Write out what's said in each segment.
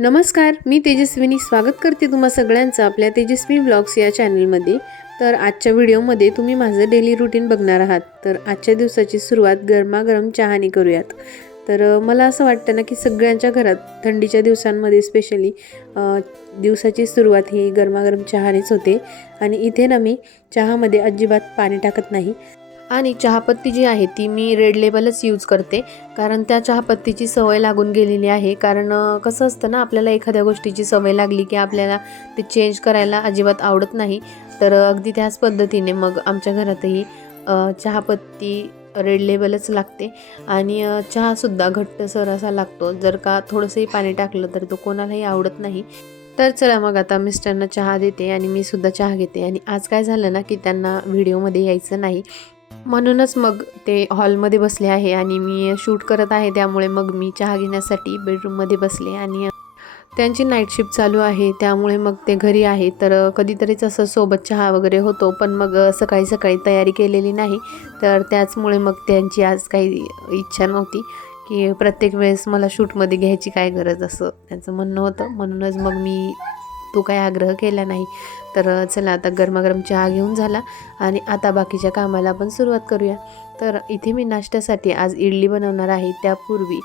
नमस्कार मी तेजस्विनी. स्वागत करते तुम्हा सगळ्यांचं आपल्या तेजस्वी ब्लॉग्स या चॅनलमध्ये. तर आजच्या व्हिडिओमध्ये तुम्ही माझं डेली रुटीन बघणार आहात. तर आजच्या दिवसाची सुरुवात गरमागरम चहाने करूयात. तर मला असं वाटतं ना की सगळ्यांच्या घरात थंडीच्या दिवसांमध्ये स्पेशली दिवसाची सुरुवात ही गरमागरम चहानेच होते. आणि इथे ना मी चहामध्ये अजिबात पाणी टाकत नाही. आणि चहापत्ती जी आहे ती मी रेड लेबलच यूज करते. कारण त्या चहापत्तीची सवय लागून गेलेली आहे. कारण कसं असतं ना आपल्याला एखाद्या गोष्टीची सवय लागली की आपल्याला ते चेंज करायला अजिबात आवडत नाही. तर अगदी त्याच पद्धतीने मग आमच्या घरातही चहापत्ती रेड लेबलच लागते. आणि चहासुद्धा चहासुद्धा घट्टसर असा लागतो. जर का थोडंसंही पाणी टाकलं तर तो कोणालाही आवडत नाही. तर चला मग आता मिस्टरना चहा देते आणि मी सुद्धा चहा घेते. आणि आज काय झालं ना की त्यांना व्हिडिओमध्ये यायचं नाही. म्हणूनच मग ते हॉलमध्ये बसले आहे आणि मी शूट करत आहे त्यामुळे मग मी चहा घेण्यासाठी बेडरूममध्ये बसले आणि त्यांची नाईट शिफ्ट चालू आहे त्यामुळे मग ते घरी आहे. तर कधीतरीच असं सोबत चहा वगैरे होतो पण मग सकाळी सकाळी तयारी केलेली नाही. तर त्याचमुळे मग त्यांची आज काही इच्छा नव्हती की प्रत्येक वेळेस मला शूटमध्ये घ्यायची काय गरज असं त्यांचं म्हणणं होतं. म्हणूनच मग मी तो काही आग्रह केला नाही. तर चला आता गरमागरम चहा घेऊन झाला आणि आता बाकीच्या कामाला आपण सुरुवात करूया. तर इथे मी नाश्त्यासाठी आज इडली बनवणार आहे त्यापूर्वी.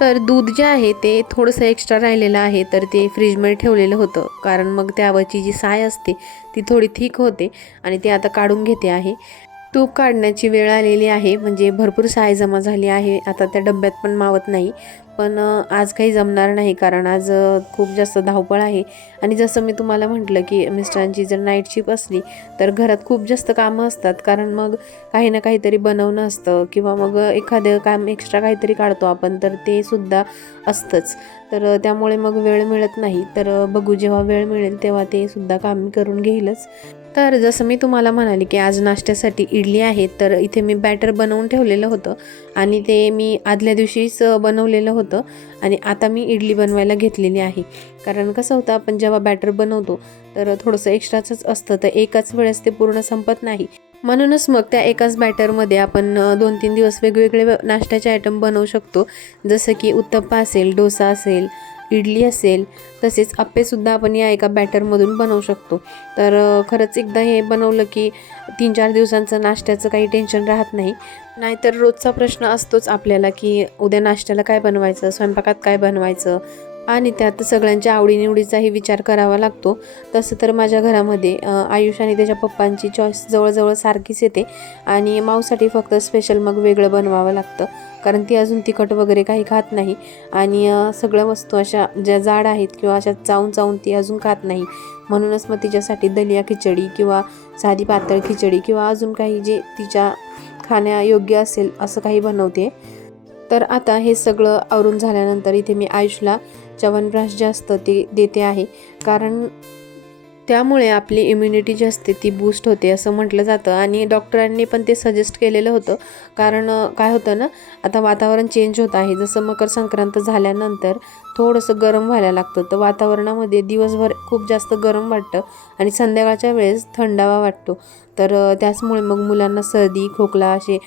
तर दूध जे आहे ते थोडंसं एक्स्ट्रा राहिलेलं आहे तर ते फ्रीजमध्ये ठेवलेलं होतं. कारण मग त्यावरची जी साय असते ती थोडी थिक होते आणि ते आता काढून घेते आहे. तूप काढण्याची वेळ आलेली आहे म्हणजे भरपूर साय जमा झाली आहे. आता त्या डब्यात पण मावत नाही. पण आज काही जमणार नाही कारण आज खूप जास्त धावपळ आहे. आणि जसं मी तुम्हाला म्हटलं की मिस्टरांची जर नाईट शिफ्ट असली तर घरात खूप जास्त कामं असतात. कारण मग काही ना काहीतरी बनवणं असतं किंवा मग एखादं काम एक्स्ट्रा काहीतरी काढतो आपण तर ते सुद्धा असतंच. तर त्यामुळे मग वेळ मिळत नाही. तर बघू जेव्हा वेळ मिळेल तेव्हा ते सुद्धा काम करून घेईलच. तर जसं मी तुम्हाला म्हणाले की आज नाश्त्यासाठी इडली आहे तर इथे मी बॅटर बनवून ठेवलेलं होतं आणि ते मी आदल्या दिवशीच बनवलेलं होतं आणि आता मी इडली बनवायला घेतलेली आहे. कारण कसं होतं आपण जेव्हा बॅटर बनवतो तर थोडंसं एक्स्ट्राचंच असतं तर एकाच वेळेस ते पूर्ण संपत नाही. म्हणूनच मग त्या एकाच बॅटरमध्ये आपण दोन तीन दिवस वेगवेगळे नाश्त्याचे आयटम बनवू शकतो. जसं की उत्तप्पा असेल डोसा असेल इडली असेल तसेच आप्पेसुद्धा आपण या एका बॅटरमधून बनवू शकतो. तर खरंच एकदा हे बनवलं की तीन चार दिवसांचं नाश्त्याचं काही टेन्शन राहत नाही. नाहीतर रोजचा प्रश्न असतोच आपल्याला की उद्या नाश्त्याला काय बनवायचं? स्वयंपाकात काय बनवायचं? आणि त्यात सगळ्यांच्या आवडीनिवडीचाही विचार करावा लागतो. तसं तर माझ्या घरामध्ये आयुष आणि त्याच्या पप्पांची चॉईस जवळजवळ सारखीच येते आणि माऊसाठी फक्त स्पेशल मग वेगळं बनवावं लागतं. कारण ती अजून तिखट वगैरे काही खात नाही आणि सगळ्या वस्तू अशा ज्या जाड आहेत किंवा अशा चावून चावून ती अजून खात नाही. म्हणूनच मग तिच्यासाठी दलिया खिचडी किंवा साधी पातळ खिचडी किंवा अजून काही जे तिच्या खाण्यायोग्य असेल असं काही बनवते. तर आता हे सगळं आवरून झाल्यानंतर इथे मी आयुषला च्यवनप्राश जे असतं ते देते आहे. कारण त्यामुळे आपली इम्युनिटी जी असते ती बूस्ट होते असं म्हटलं जातं. आणि डॉक्टरांनी पण ते सजेस्ट केलेलं होतं. कारण काय होतं ना आता वातावरण चेंज होत आहे. जसं मकर संक्रांत झाल्यानंतर थोडंसं गरम व्हायला लागतं. तर वातावरणामध्ये दिवसभर खूप जास्त गरम वाटतं. आणि संध्याकाळच्या वेळेस थंडावा वाटतो. तर त्याचमुळे मग मुलांना सर्दी खोकला असे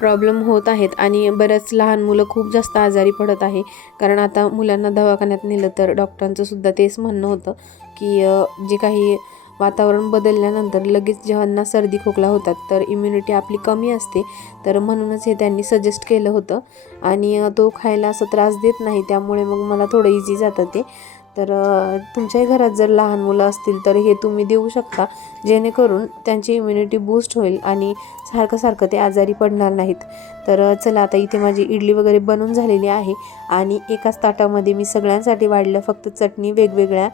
प्रॉब्लेम होत आहेत आणि बऱ्याच लहान मुलं खूप जास्त आजारी पडत आहे. कारण आता मुलांना दवाखान्यात नेलं तर डॉक्टरांचं सुद्धा तेच म्हणणं होतं की जे काही वातावरण बदलल्यानंतर लगेच जेव्हा सर्दी खोकला होतात तर इम्युनिटी आपली कमी असते. तर म्हणूनच हे त्यांनी सजेस्ट केलं होतं. आणि तो खायला असं त्रास देत नाही त्यामुळे मग मला थोडं इझी जातं ते. तर तुमच्याही घरात जर लहान मुलं असतील तर हे तुम्ही देऊ शकता. जेणेकरून त्यांची इम्युनिटी बूस्ट होईल आणि सारखं सारखं ते आजारी पडणार नाहीत. तर चला आता इथे माझी इडली वगैरे बनून झालेली आहे आणि एकाच ताटामध्ये मी सगळ्यांसाठी वाढलं फक्त चटणी वेगवेगळ्या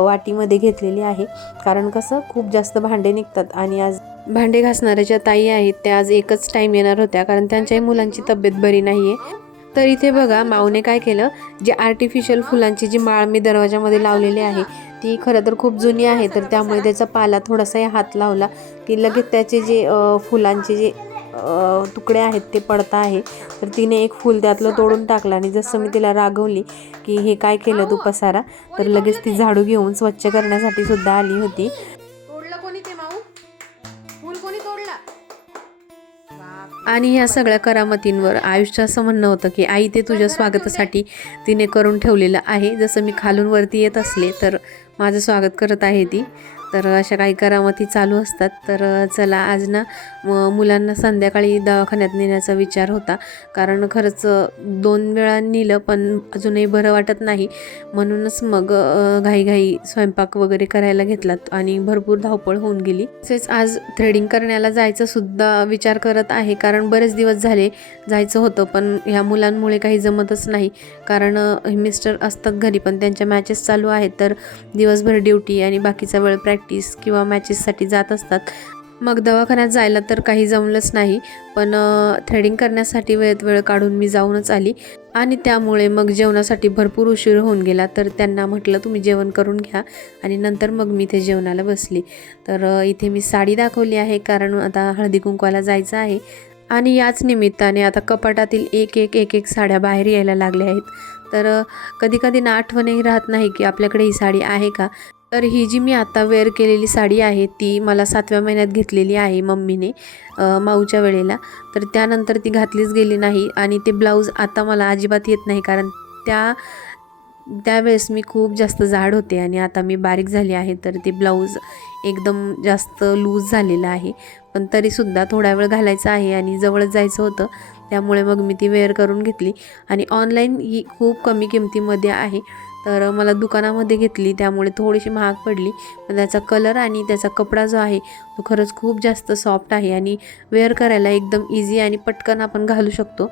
वाटीमध्ये घेतलेली आहे. कारण कसं खूप जास्त भांडे निघतात आणि आज भांडे घासणाऱ्या ज्या ताई आहेत त्या आज एकच टाईम येणार होत्या. कारण त्यांच्याही मुलांची तब्येत बरी नाही आहे तर इथे बघा माऊने काय केलं? जे आर्टिफिशियल फुलांची जी माळ मी दरवाजामध्ये लावलेली आहे ती खरं तर खूप जुनी आहे तर त्यामुळे त्याचा पाला थोडासाही हात लावला की लगेच त्याचे जे फुलांचे जे तुकडे आहेत ते पडता आहे. तर तिने एक फूल त्यातलं तोडून टाकलं आणि जसं मी तिला रागवली की हे काय केलं तू पसारा तर लगेच ती झाडू घेऊन स्वच्छ करण्यासाठी सुद्धा आली होती. आणि ह्या सगळ्या करामतींवर आयुष्य असं म्हणणं होतं की आई ते तुझ्या स्वागतासाठी तिने करून ठेवलेलं आहे. जसं मी खालून वरती येत असले तर माझं स्वागत करत आहे ती. तर अशा काही करामती चालू असतात. तर चला आज ना म- मुलांना संध्याकाळी दवाखान्यात नेण्याचा विचार होता. कारण खरंच दोन वेळा नेलं पण अजूनही बरं वाटत नाही. म्हणूनच मग घाईघाई स्वयंपाक वगैरे करायला घेतलात आणि भरपूर धावपळ होऊन गेली. तसेच आज थ्रेडिंग करण्याला जायचं सुद्धा विचार करत आहे. कारण बरेच दिवस झाले जायचं होतं पण ह्या मुलांमुळे काही जमतच नाही. कारण मिस्टर असतात घरी पण त्यांच्या मॅचेस चालू आहेत. तर दिवसभर ड्युटी आणि बाकीचा वेळ प्रॅक्टिस प्रॅक्टिस किंवा मॅचेससाठी जात असतात. मग दवाखान्यात जायला तर काही जमलंच नाही पण थ्रेडिंग करण्यासाठी वेळेत वेळ काढून मी जाऊनच आली. आणि त्यामुळे मग जेवणासाठी भरपूर उशीर होऊन गेला तर त्यांना म्हटलं तुम्ही जेवण करून घ्या. आणि नंतर मग मी ते जेवणाला बसली. तर इथे मी साडी दाखवली आहे कारण आता हळदी कुंकवाला जायचं आहे. आणि याच निमित्ताने आता कपाटातील एक एक एक एक साड्या बाहेर यायला लागल्या आहेत. तर कधी कधी ना आठवणही राहत नाही की आपल्याकडे ही साडी आहे का? तर ही जी मी आता वेअर केलेली साडी आहे ती मला सातव्या महिन्यात घेतलेली आहे मम्मीने माऊच्या वेळेला. तर त्यानंतर ती घातलीच गेली नाही आणि ते ब्लाऊज आता मला अजिबात येत नाही कारण त्या त्यावेळेस मी खूप जास्त जाड होते आणि आता मी बारीक झाली आहे तर ते ब्लाऊज एकदम जास्त लूज झालेलं आहे. पण तरीसुद्धा थोडा वेळ घालायचा आहे आणि जवळच जायचं होतं त्यामुळे मग मी ती वेअर करून घेतली. आणि ऑनलाईन ही खूप कमी किमतीमध्ये आहे. तर मला दुकानामध्ये घेतली त्यामुळे थोडीशी महाग पडली. पण त्याचा कलर आणि त्याचा कपडा जो आहे तो खरंच खूप जास्त सॉफ्ट आहे आणि वेअर करायला एकदम इझी आणि पटकन आपण घालू शकतो.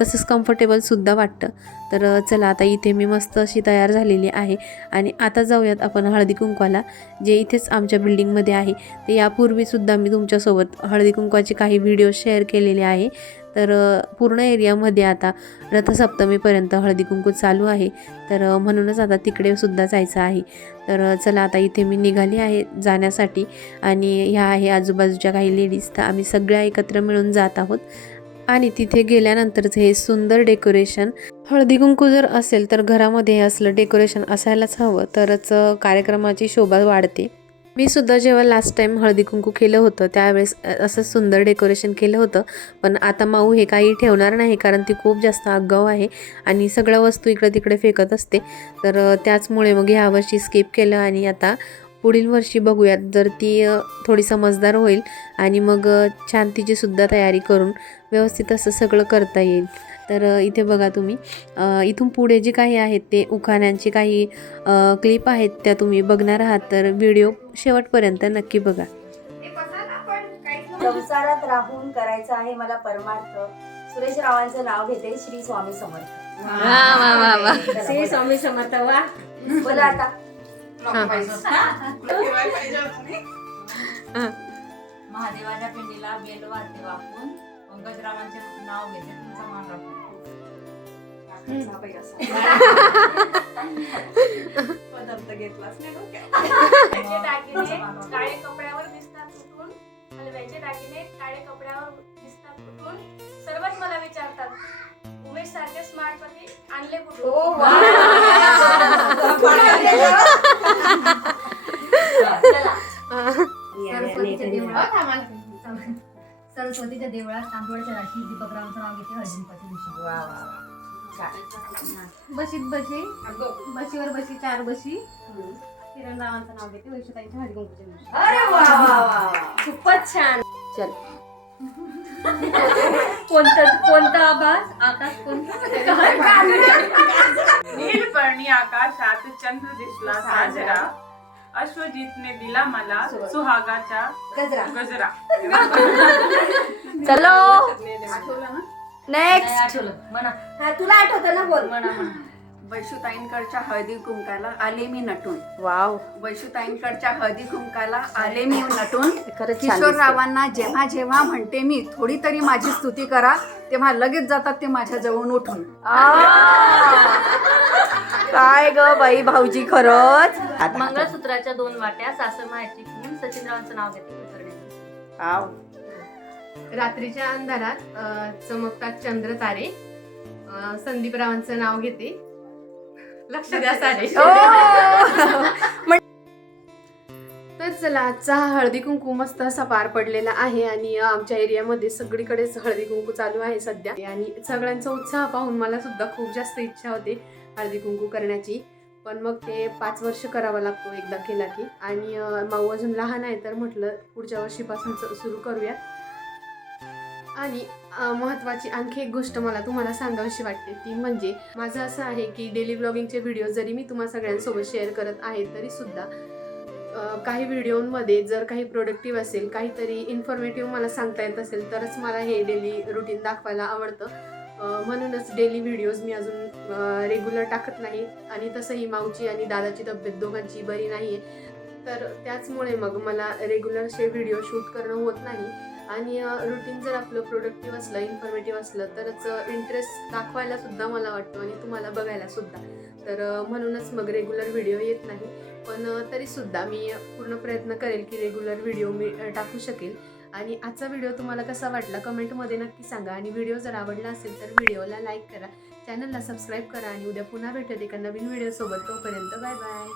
तसंच कम्फर्टेबलसुद्धा वाटतं. तर चला आता इथे मी मस्त अशी तयार झालेली आहे. आणि आता जाऊयात आपण हळदी कुंकवाला जे इथेच आमच्या बिल्डिंगमध्ये आहे. ते यापूर्वीसुद्धा मी तुमच्यासोबत हळदी कुंकवाचे काही व्हिडिओ शेअर केलेले आहे. तर पूर्ण एरियामध्ये आता रथसप्तमीपर्यंत हळदी कुंकू चालू आहे. तर म्हणूनच आता तिकडे सुद्धा जायचं आहे. तर चला आता इथे मी निघाली आहे जाण्यासाठी आणि ह्या आहे आजूबाजूच्या काही लेडीज. तर आम्ही सगळ्या एकत्र मिळून जात आहोत. आणि तिथे गेल्यानंतरचं हे सुंदर डेकोरेशन. हळदी कुंकू जर असेल तर घरामध्ये हे असलं डेकोरेशन असायलाच हवं. तरच कार्यक्रमाची शोभा वाढते. मी सुद्धा जेव्हा लास्ट टाईम हळदी कुंकू केलं होतं त्यावेळेस असं सुंदर डेकोरेशन केलं होतं. पण आता माऊ हे काही ठेवणार नाही कारण ती खूप जास्त आगाऊ आहे आणि सगळ्या वस्तू इकडे तिकडे फेकत असते. तर त्याचमुळे मग ह्यावर्षी स्किप केलं आणि आता पुढील वर्षी बघूयात. जर ती थोडी समजदार होईल आणि मग छान तिची सुद्धा तयारी करून व्यवस्थित असं सगळं करता येईल. तर इथे बघा तुम्ही. इथून पुढे जे काही आहेत ते उखाण्यांची काही क्लिप आहेत त्या तुम्ही बघणार आहात. तर व्हिडिओ शेवटपर्यंत नक्की बघा. संसारात राहून करायचं आहे मला परमार्थ. सुरेश रावांचं नाव घेते श्री स्वामी समर्थ. श्री स्वामी समर्थ वा. बोला आता. महादेवाच्या पिंडीला बेल वाहते वाकून. पंकजरावांचे नाव घेते. पदार्थ घेतलाच नाही डोक्यात. हलव्याचे दागिने काळे कपड्यावर दिसतात कुठून? हलव्याचे दागिने काळे कपड्यावर दिसतात कुठून? सर्वच मला विचारतात. उमेश सारखे स्मार्ट पती आणले कुठून? ओ वा. चला. सरस्वतीच्या देवळात सरस्वतीच्या देवळात तांदूळच्या राशी दीपकरावांचं नाव घेते वा. बशीत बशी. बशीवर बशी चार बशी. किरण रावांचं नाव घेते वैशताईच्या अरे वा वा वा वा. खूपच छान. चल. कोणतं कोणता आभास? आकाश कोणतं? नीलपर्णी आकाशात चंद्र दिसला साजरा. अश्वजितने दिला मला सुहागाचा गजरा. गजरा. चलो. आठवलं ना? नेक्स्ट आठवलं. म्हणा. हा तुला आठवतं ना बोल. म्हणा म्हणा. वैशुताईंकडच्या हळदी कुंकाला आले मी नटून. वाव. वैशुताईंकडच्या हळदी कुंकाला आले मी नटून. खरंच छान किशोररावांना जेव्हा जेव्हा म्हणते मी थोडी तरी माझी स्तुती करा तेव्हा लगेच जातात ते माझ्या जवळून उठून काय ग बाई भाऊजी खरंच? आता मंगळसूत्राच्या दोन वाट्या सासरमायाची खून सचिनरावांचं नाव घेते. वाव. रात्रीच्या अंधारात चमकतात चंद्र तारे. संदीप रावांचं नाव घेते. लक्ष द्या सारे! तर चला आजचा हा हळदी कुंकू मस्त असा पार पडलेला आहे आणि आमच्या एरियामध्ये सगळीकडेच हळदी कुंकू चालू आहे सध्या. आणि सगळ्यांचा उत्साह पाहून मला सुद्धा खूप जास्त इच्छा होते हळदी कुंकू करण्याची. पण मग ते पाच वर्ष करावा लागतो एकदा केला की. आणि माऊ अजून लहान आहे तर म्हटलं पुढच्या वर्षीपासून सुरू करूया आणि महत्त्वाची आणखी एक गोष्ट मला तुम्हाला सांगावीशी वाटते ती म्हणजे माझं असं आहे की डेली ब्लॉगिंगचे व्हिडिओ जरी मी तुम्हा सगळ्यांसोबत शेअर करत आहे तरी सुद्धा काही व्हिडिओमध्ये जर काही प्रोडक्टिव्ह असेल काहीतरी इन्फॉर्मेटिव्ह मला सांगता येत असेल तरच मला हे डेली रुटीन दाखवायला आवडतं. म्हणूनच डेली व्हिडिओज मी अजून रेग्युलर टाकत नाही आणि तसंही माऊची आणि दादाची तब्येत दोघांची बरी नाही आहे तर त्याचमुळे मग मला रेग्युलर असे व्हिडिओ शूट करणं होत नाही. आणि रुटीन जर आपलं प्रोडक्टिव्ह असलं इन्फॉर्मेटिव्ह असलं तरच इंटरेस्ट दाखवायला सुद्धा मला वाटतो आणि तुम्हाला बघायला सुद्धा. तर म्हणूनच मग रेग्युलर व्हिडिओ येत नाही. पण तरीसुद्धा मी पूर्ण प्रयत्न करेल की रेग्युलर व्हिडिओ मी टाकू शकेल. आणि आजचा व्हिडिओ तुम्हाला कसा वाटला कमेंटमध्ये नक्की सांगा. आणि व्हिडिओ जर आवडला असेल तर व्हिडिओला लाईक करा. चॅनलला सबस्क्राईब करा आणि उद्या पुन्हा भेटत एका नवीन व्हिडिओसोबत तोपर्यंत बाय बाय